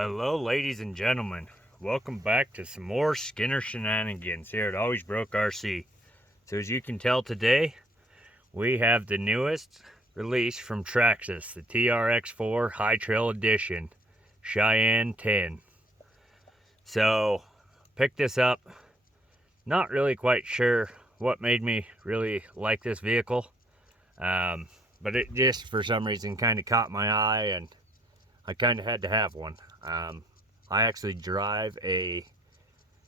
Hello, ladies and gentlemen. Welcome back to some more Skinner shenanigans here at Always Broke RC. So as you can tell today, we have the newest release from Trx4, the Trx4 High Trail Edition, Cheyenne 10. So, picked this up. Not really quite sure what made me really like this vehicle. But it just, for some reason, kind of caught my eye, and I kind of had to have one. I actually drive a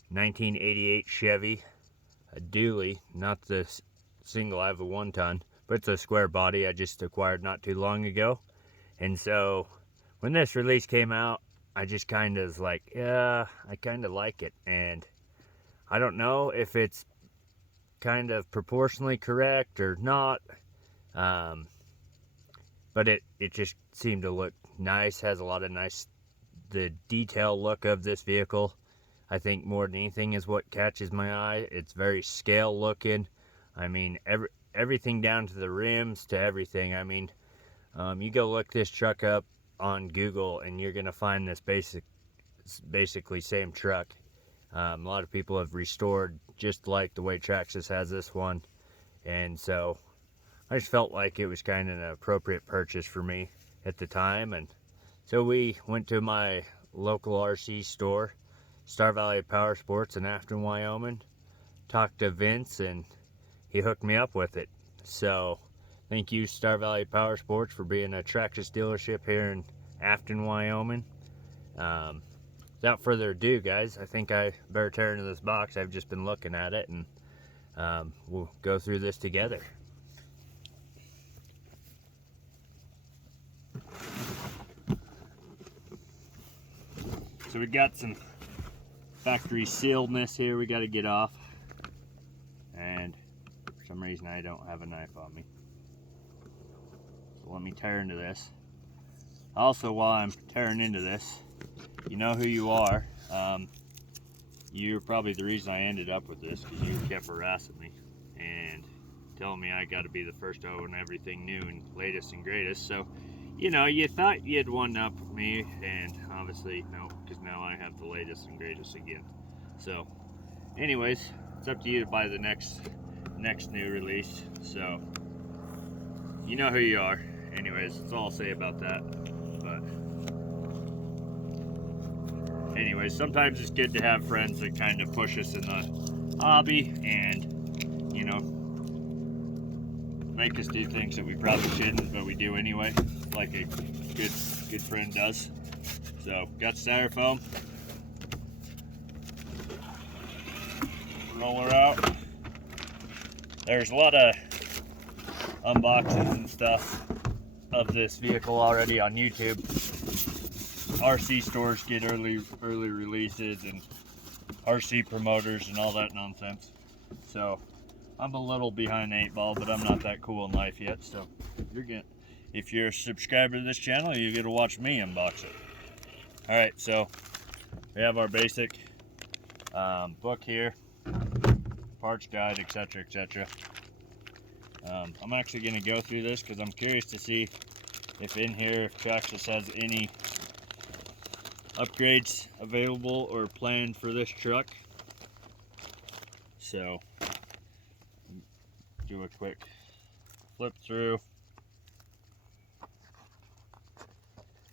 1988 Chevy, a dually, not the single. I have a 1-ton, but it's a square body I just acquired not too long ago. And so when this release came out, I just kind of was like, yeah, I kind of like it. And I don't know if it's kind of proportionally correct or not, but it just seemed to look nice. Has a lot of nice, the detail look of this vehicle, I think, more than anything is what catches my eye. It's very scale looking. I mean, everything down to the rims, to everything. I mean, you go look this truck up on Google and you're gonna find this basically same truck. A lot of people have restored just like the way Trx4 has this one, and so I just felt like it was kind of an appropriate purchase for me at the time. And so we went to my local RC store, Star Valley Power Sports in Afton, Wyoming, talked to Vince, and he hooked me up with it. So thank you, Star Valley Power Sports, for being a Trx4 dealership here in Afton, Wyoming. Without further ado, guys, I think I better tear into this box. I've just been looking at it, and we'll go through this together. So we got some factory sealedness here we got to get off, and for some reason I don't have a knife on me. So let me tear into this. Also, while I'm tearing into this, you know who you are. You're probably the reason I ended up with this, because you kept harassing me and telling me I got to be the first to own everything new and latest and greatest. So, you know, you thought you'd one-up me, and obviously no, because now I have the latest and greatest again. So anyways, it's up to you to buy the next new release. So you know who you are. Anyways, that's all I'll say about that. But anyways, sometimes it's good to have friends that kind of push us in the hobby and, you know, make us do things that we probably shouldn't, but we do anyway, like a good friend does. So, got styrofoam. Roll her out. There's a lot of unboxings and stuff of this vehicle already on YouTube. RC stores get early releases, and RC promoters and all that nonsense. So I'm a little behind the 8 ball, but I'm not that cool in life yet. So if you're a subscriber to this channel, you get to watch me unbox it. All right, so we have our basic book here, parts guide, etc., etc. I'm actually going to go through this because I'm curious to see if in here, if Trx4 has any upgrades available or planned for this truck. So do a quick flip through.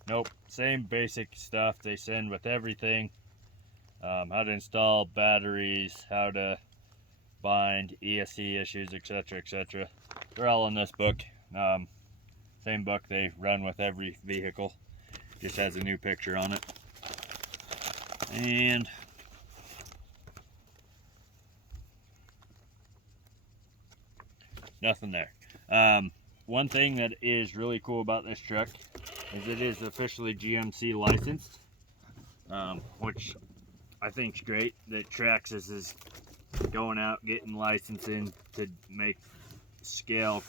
Nope, same basic stuff they send with everything. How to install batteries, how to bind, ESC issues, etc., etc. They're all in this book. Same book they run with every vehicle, just has a new picture on it. And nothing there. One thing that is really cool about this truck is it is officially GMC licensed, which I think is great that Trx4 is going out getting licensing to make scale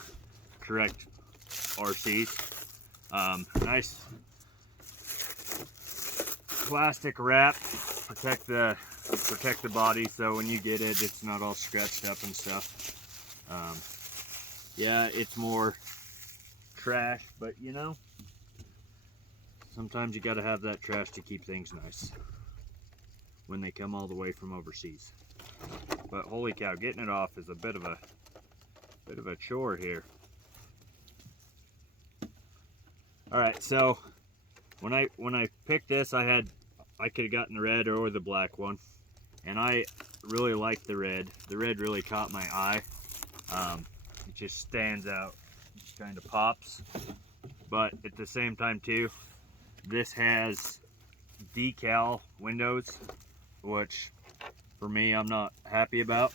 correct RCs. Nice plastic wrap, protect the body, so when you get it, it's not all scratched up and stuff. Yeah, it's more trash, but you know, Sometimes you gotta have that trash to keep things nice when they come all the way from overseas. But holy cow, getting it off is a bit of a chore here. All right, so when I picked this, I could have gotten the red or the black one, and I really like the red. The red really caught my eye. It just stands out, it just kind of pops. But at the same time too, this has decal windows, which for me I'm not happy about.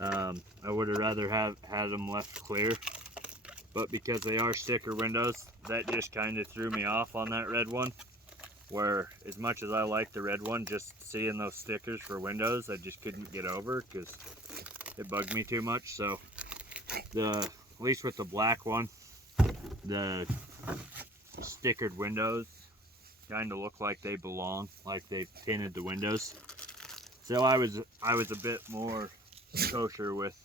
I would have rather had them left clear, but because they are sticker windows, that just kind of threw me off on that red one, where as much as I like the red one, just seeing those stickers for windows I just couldn't get over because it bugged me too much. So at least with the black one, the stickered windows kind of look like they belong, like they've tinted the windows. So I was a bit more kosher with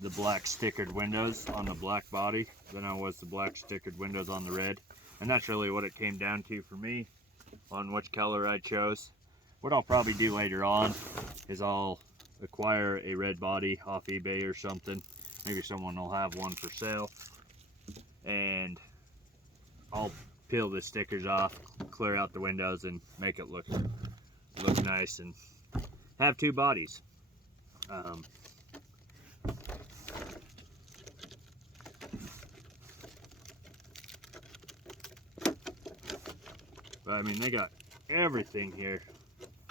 the black stickered windows on the black body than I was the black stickered windows on the red. And that's really what it came down to for me on which color I chose. What I'll probably do later on is I'll acquire a red body off eBay or something. Maybe someone will have one for sale, and I'll peel the stickers off, clear out the windows, and make it look nice and have two bodies. But I mean, they got everything here.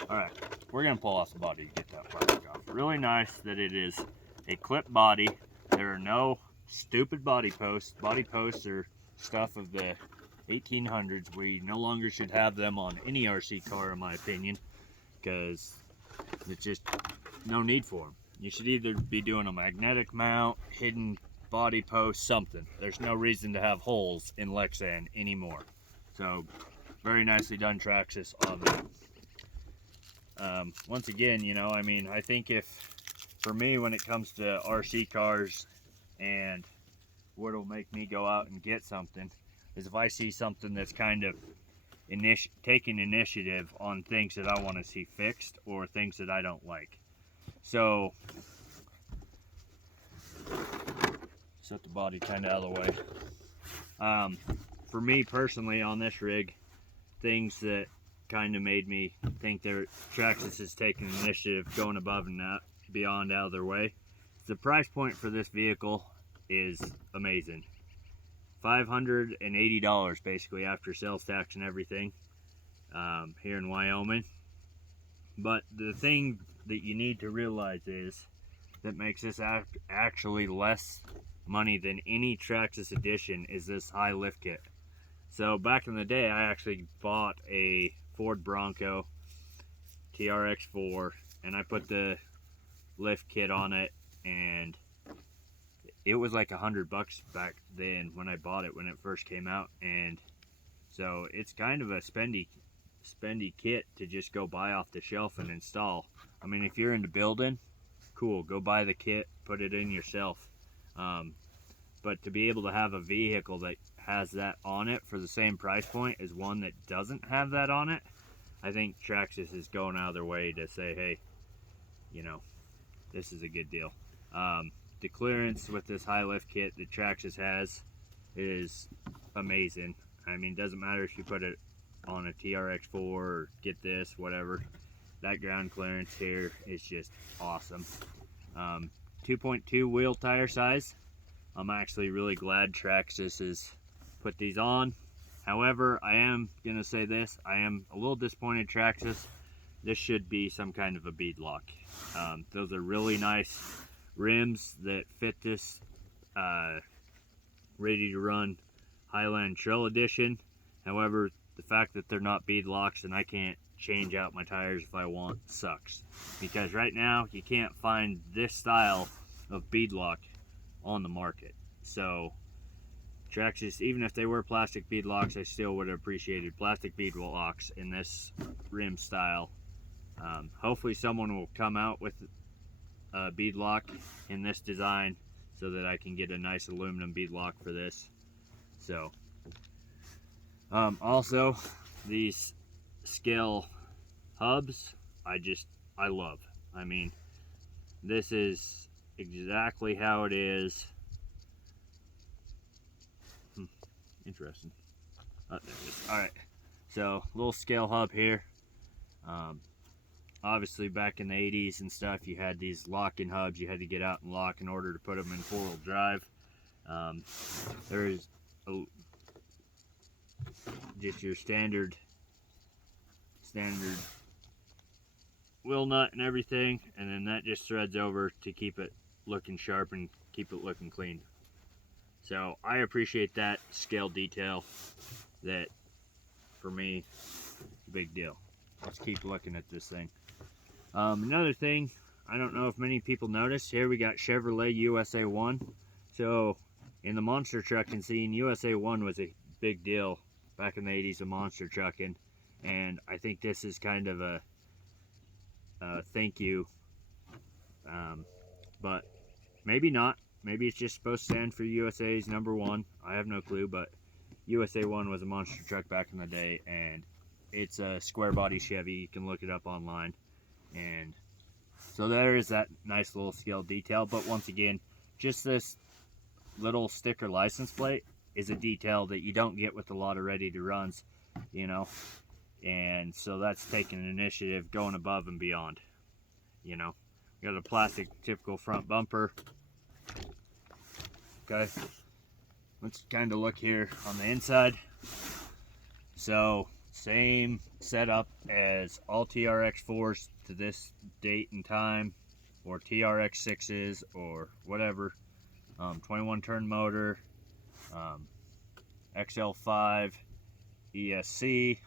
All right, we're gonna pull off the body to get that plastic off. Really nice that it is a clip body. There are no stupid body posts. Body posts are stuff of the 1800s. We no longer should have them on any RC car, in my opinion, because it's just no need for them. You should either be doing a magnetic mount, hidden body post, something. There's no reason to have holes in Lexan anymore. So very nicely done, Trx4 on that. Once again, you know, I mean, I think for me, when it comes to RC cars and what'll make me go out and get something, is if I see something that's kind of taking initiative on things that I want to see fixed or things that I don't like. So, set the body kind of out of the way. For me personally on this rig, things that kind of made me think that Trx4 is taking initiative, going above and beyond out of their way. The price point for this vehicle is amazing. $580 basically after sales tax and everything, here in Wyoming. But the thing that you need to realize is that makes this actually less money than any Trx4 edition is this high lift kit. So back in the day, I actually bought a Ford Bronco Trx4 and I put the lift kit on it, and it was like $100 back then when I bought it, when it first came out. And so it's kind of a spendy kit to just go buy off the shelf and install. I mean, if you're into building, cool, go buy the kit, put it in yourself. But to be able to have a vehicle that has that on it for the same price point as one that doesn't have that on it, I think Trx4 is going out of their way to say, hey, you know, this is a good deal. The clearance with this high lift kit that Trx4 has is amazing. I mean, doesn't matter if you put it on a Trx4 or get this, whatever. That ground clearance here is just awesome. 2.2 wheel tire size. I'm actually really glad Trx4 has put these on. However, I am going to say this. I am a little disappointed, Trx4. This should be some kind of a bead lock. Those are really nice rims that fit this ready to run Highland Trail Edition. However, the fact that they're not bead locks and I can't change out my tires if I want sucks. Because right now you can't find this style of bead lock on the market. So Trx4, even if they were plastic bead locks, I still would have appreciated plastic bead locks in this rim style. Hopefully someone will come out with a bead lock in this design so that I can get a nice aluminum bead lock for this. So Also, these scale hubs, I love. I mean, this is exactly how it is. Interesting. Oh, there it is. All right. So, little scale hub here. Obviously, back in the 80s and stuff, you had these locking hubs. You had to get out and lock in order to put them in four-wheel drive. There's just your standard wheel nut and everything, and then that just threads over to keep it looking sharp and keep it looking clean. So I appreciate that scale detail. That, for me, big deal. Let's keep looking at this thing. Another thing, I don't know if many people noticed, here we got Chevrolet USA 1. So in the monster trucking scene, USA 1 was a big deal back in the 80s of monster trucking, and I think this is kind of a thank you, but maybe not. Maybe it's just supposed to stand for USA's #1. I have no clue, but USA 1 was a monster truck back in the day, and it's a square body Chevy. You can look it up online. And so there is that nice little scale detail, but once again, just this little sticker license plate is a detail that you don't get with a lot of ready to runs, you know, and so that's taking an initiative, going above and beyond, you know. We got a plastic typical front bumper. Okay, let's kind of look here on the inside. So same setup as all TRX4s to this date and time, or TRX6s or whatever. 21 turn motor, XL5 ESC,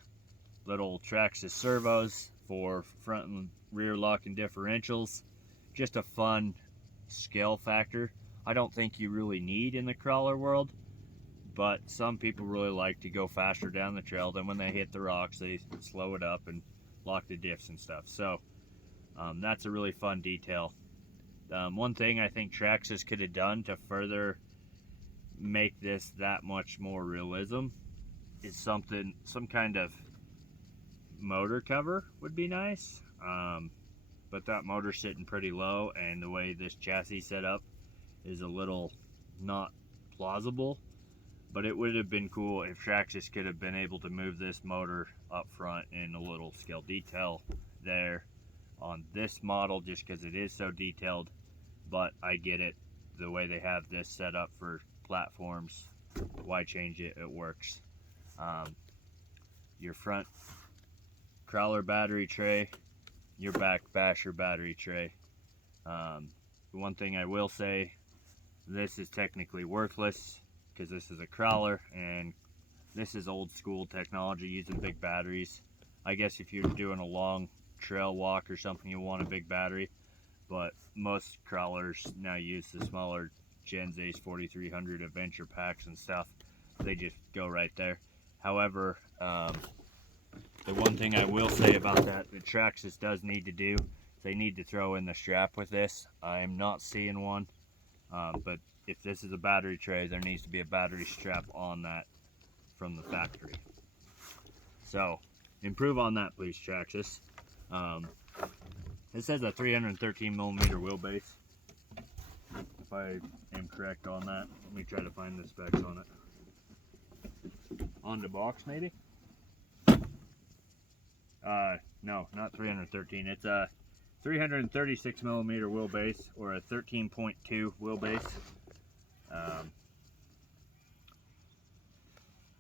little Trx4 servos for front and rear locking differentials. Just a fun scale factor. I don't think you really need in the crawler world, but some people really like to go faster down the trail. Then when they hit the rocks, they slow it up and lock the diffs and stuff. So that's a really fun detail. One thing I think Trx4 could have done to further make this that much more realism is some kind of motor cover would be nice. But that motor's sitting pretty low, and the way this chassis set up is a little not plausible. But it would have been cool if Trx4 could have been able to move this motor up front in a little scale detail there on this model, just because it is so detailed. But I get it, the way they have this set up for platforms, why change it? It works. Your front crawler battery tray, your back basher battery tray. One thing I will say, this is technically worthless because this is a crawler and this is old school technology using big batteries. I guess if you're doing a long trail walk or something, you want a big battery, but most crawlers now use the smaller Gens Ace 4300 adventure packs and stuff. They just go right there. However, the one thing I will say about that Trx4 does need to do, they need to throw in the strap with this. I am not seeing one, but if this is a battery tray, there needs to be a battery strap on that from the factory. So improve on that, please, Trx4. This has a 313 millimeter wheelbase, if I am correct on that. Let me try to find the specs on it. On the box, maybe? No, not 313. It's a 336 millimeter wheelbase, or a 13.2 wheelbase.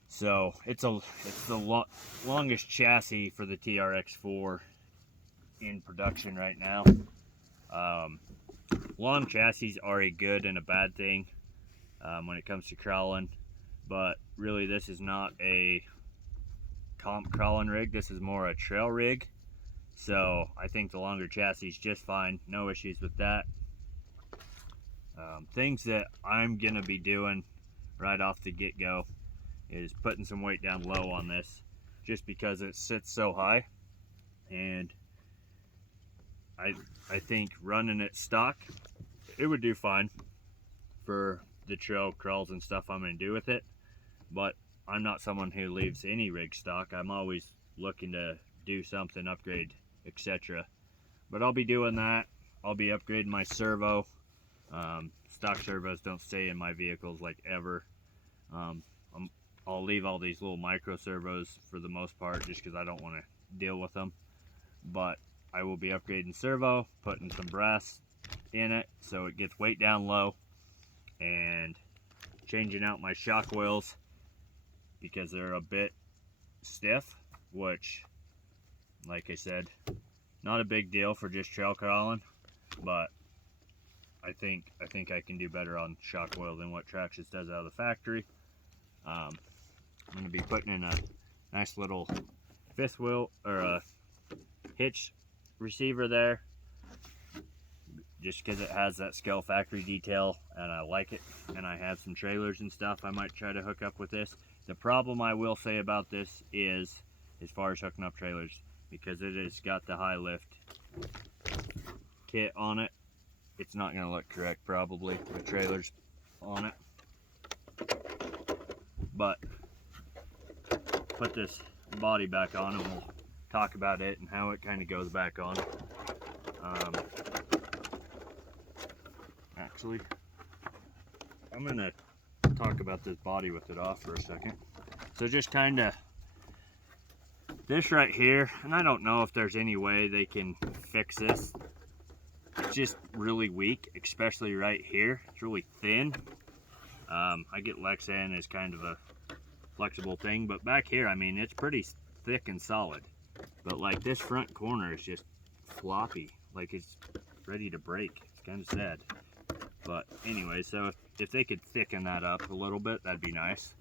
So it's the longest chassis for the TRX4 in production right now. Long chassis are a good and a bad thing when it comes to crawling, but really this is not a comp crawling rig. This is more a trail rig. So I think the longer chassis is just fine. No issues with that. Things that I'm gonna be doing right off the get-go is putting some weight down low on this, just because it sits so high, and I think running it stock, it would do fine for the trail crawls and stuff I'm going to do with it. But I'm not someone who leaves any rig stock. I'm always looking to do something, upgrade, etc. But I'll be doing that. I'll be upgrading my servo. Stock servos don't stay in my vehicles like ever. I'll leave all these little micro servos for the most part just because I don't want to deal with them. But I will be upgrading servo, putting some brass in it so it gets weight down low, and changing out my shock wheels because they're a bit stiff, which, like I said, not a big deal for just trail crawling, but I think I can do better on shock wheel than what Trx4 does out of the factory. I'm going to be putting in a nice little fifth wheel or a hitch receiver there, just because it has that scale factory detail and I like it, and I have some trailers and stuff I might try to hook up with this. The problem I will say about this is, as far as hooking up trailers, because it has got the high lift kit on it, it's not going to look correct probably with trailers on it. But put this body back on and we'll talk about it and how it kind of goes back on. Actually, I'm going to talk about this body with it off for a second. So just kind of this right here, and I don't know if there's any way they can fix this. It's just really weak, especially right here. It's really thin. I get Lexan as kind of a flexible thing, but back here, I mean, it's pretty thick and solid. But like this front corner is just floppy, like it's ready to break. It's kind of sad. But anyway, so if they could thicken that up a little bit, that'd be nice.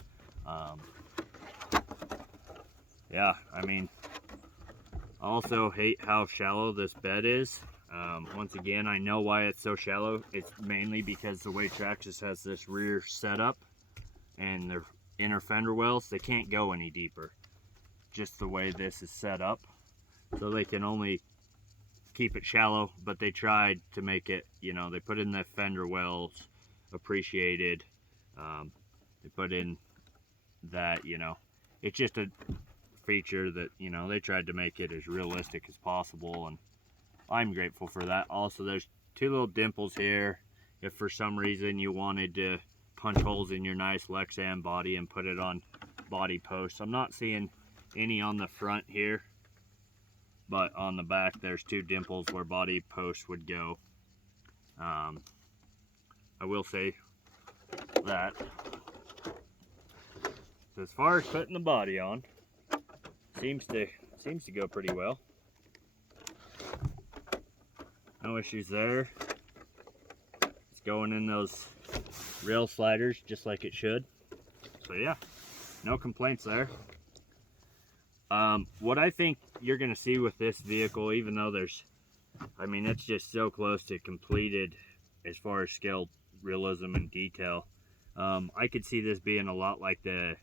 Yeah, I mean, I also hate how shallow this bed is. Once again, I know why it's so shallow. It's mainly because the way Trx4 has this rear setup and their inner fender wells, they can't go any deeper. Just the way this is set up. So they can only keep it shallow, but they tried to make it, you know, they put in the fender wells appreciated. They put in that, you know, it's just a feature that, you know, they tried to make it as realistic as possible, and I'm grateful for that. Also, there's two little dimples here. If for some reason you wanted to punch holes in your nice Lexan body and put it on body posts. I'm not seeing any on the front here, but on the back there's two dimples where body posts would go. I will say that. So as far as putting the body on, seems to go pretty well. No issues there. It's going in those rail sliders just like it should. So yeah, no complaints there. What I think you're gonna see with this vehicle, even though there's, I mean, it's just so close to completed as far as scale realism and detail. I could see this being a lot like the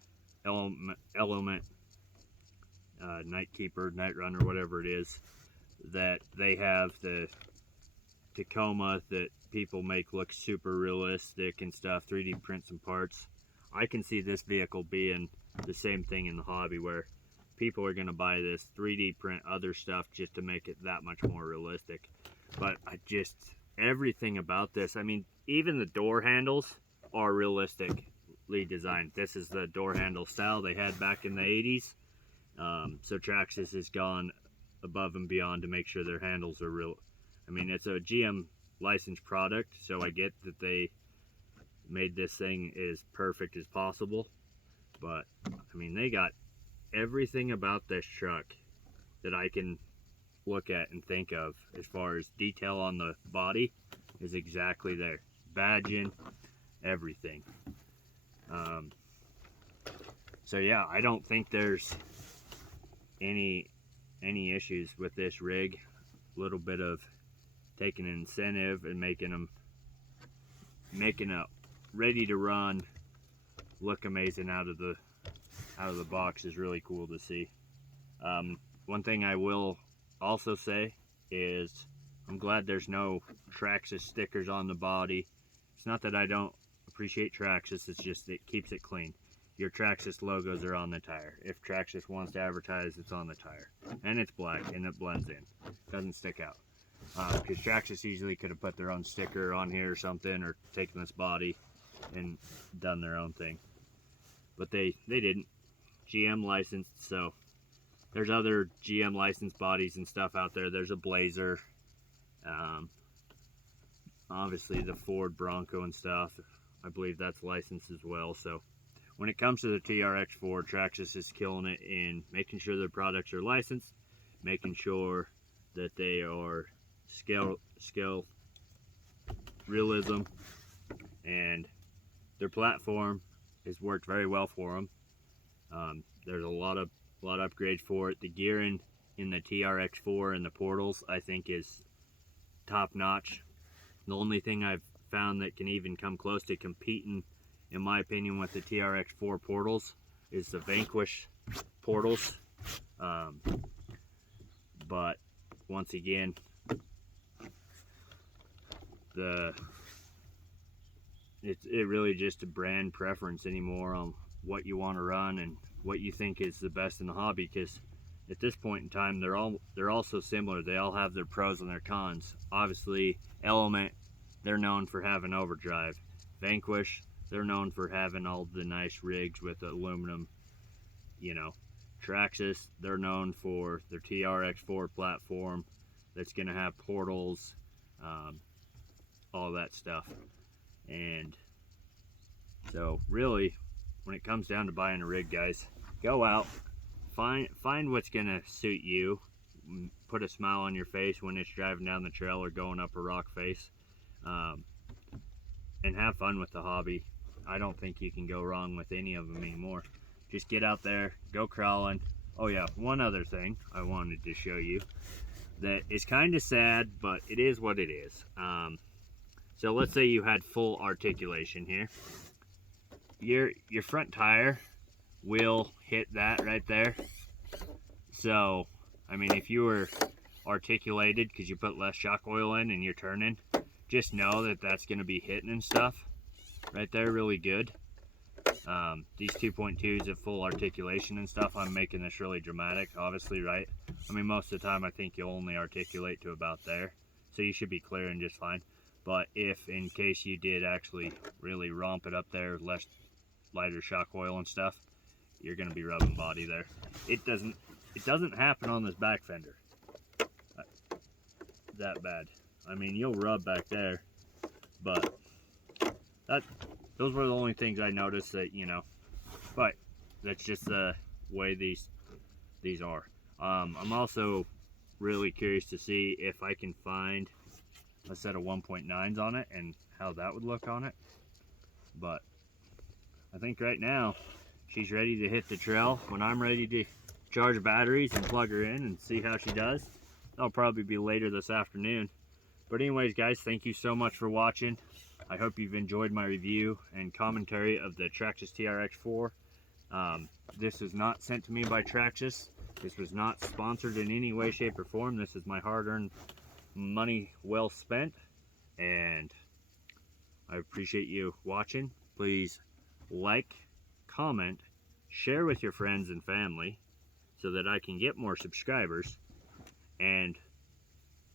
Element Night Keeper, Night Runner, whatever it is, that they have the Tacoma that people make look super realistic and stuff, 3D print some parts. I can see this vehicle being the same thing in the hobby, where people are going to buy this 3D print other stuff just to make it that much more realistic. But everything about this, I mean, even the door handles are realistically designed. This is the door handle style they had back in the 80s. So Trx4 has gone above and beyond to make sure their handles are real. I mean, it's a GM licensed product, so I get that they made this thing as perfect as possible. But, I mean, they got everything about this truck that I can look at and think of as far as detail on the body is exactly there. Badging, everything. So yeah, I don't think there's any issues with this rig. A little bit of taking an incentive and making it ready to run look amazing out of the box is really cool to see. One thing I will also say is I'm glad there's no Trx4 stickers on the body. It's not that I don't appreciate Trx4, it's just it keeps it clean. your Traxxas logos are on the tire. If Traxxas wants to advertise, it's on the tire. And it's black, and it blends in. Doesn't stick out. Because Traxxas easily could have put their own sticker on here or something, or taken this body and done their own thing. But they didn't. GM licensed, so there's other GM licensed bodies and stuff out there. There's a Blazer. Obviously the Ford Bronco and stuff. I believe that's licensed as well. So when it comes to the Trx4, Traxxas is killing it in making sure their products are licensed, making sure that they are scale realism, and their platform has worked very well for them. There's a lot of upgrades for it. The gearing in the Trx4 and the portals, I think, is top notch. The only thing I've found that can even come close to competing, in my opinion, with the Trx4 portals is the Vanquish portals. But once again, it really just a brand preference anymore on what you want to run and what you think is the best in the hobby, because at this point in time they're all so similar. They all have their pros and their cons. Obviously Element, they're known for having overdrive. Vanquish, they're known for having all the nice rigs with aluminum, you know. Traxxas, they're known for their Trx4 platform that's going to have portals, all that stuff. And so really, when it comes down to buying a rig, guys, go out, find what's going to suit you, put a smile on your face when it's driving down the trail or going up a rock face, and have fun with the hobby. I don't think you can go wrong with any of them anymore. Just get out there, go crawling. Oh yeah, one other thing I wanted to show you that is kind of sad, but it is what it is. So let's say you had full articulation here. Your front tire will hit that right there. So, I mean, if you were articulated because you put less shock oil in and you're turning, just know that that's going to be hitting and stuff right there really good. These 2.2s at full articulation and stuff, I'm making this really dramatic, obviously, right? I mean, most of the time I think you'll only articulate to about there, so you should be clearing just fine. But if in case you did actually really romp it up there, less lighter shock oil and stuff, you're going to be rubbing body there. It doesn't happen on this back fender that bad. I mean, you'll rub back there, but those were the only things I noticed that, you know, but that's just the way these are. I'm also really curious to see if I can find a set of 1.9s on it and how that would look on it. But I think right now she's ready to hit the trail. When I'm ready to charge batteries and plug her in and see how she does, that'll probably be later this afternoon. But anyways, guys, thank you so much for watching. I hope you've enjoyed my review and commentary of the Traxxas TRX4. This is not sent to me by Traxxas. This was not sponsored in any way, shape, or form. This is my hard-earned money well spent, and I appreciate you watching. Please like, comment, share with your friends and family so that I can get more subscribers. And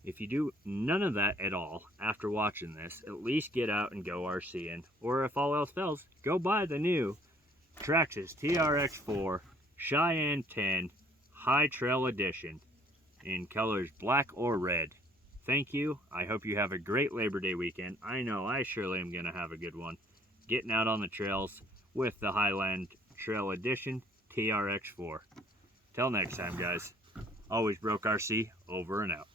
if you do none of that at all after watching this, at least get out and go RCing, or if all else fails, go buy the new Traxxas TRX4 Cheyenne 10 High Trail Edition in colors black or red. Thank you. I hope you have a great Labor Day weekend. I know I surely am going to have a good one, getting out on the trails with the Highland Trail Edition TRX4. Till next time, guys, always broke RC, over and out.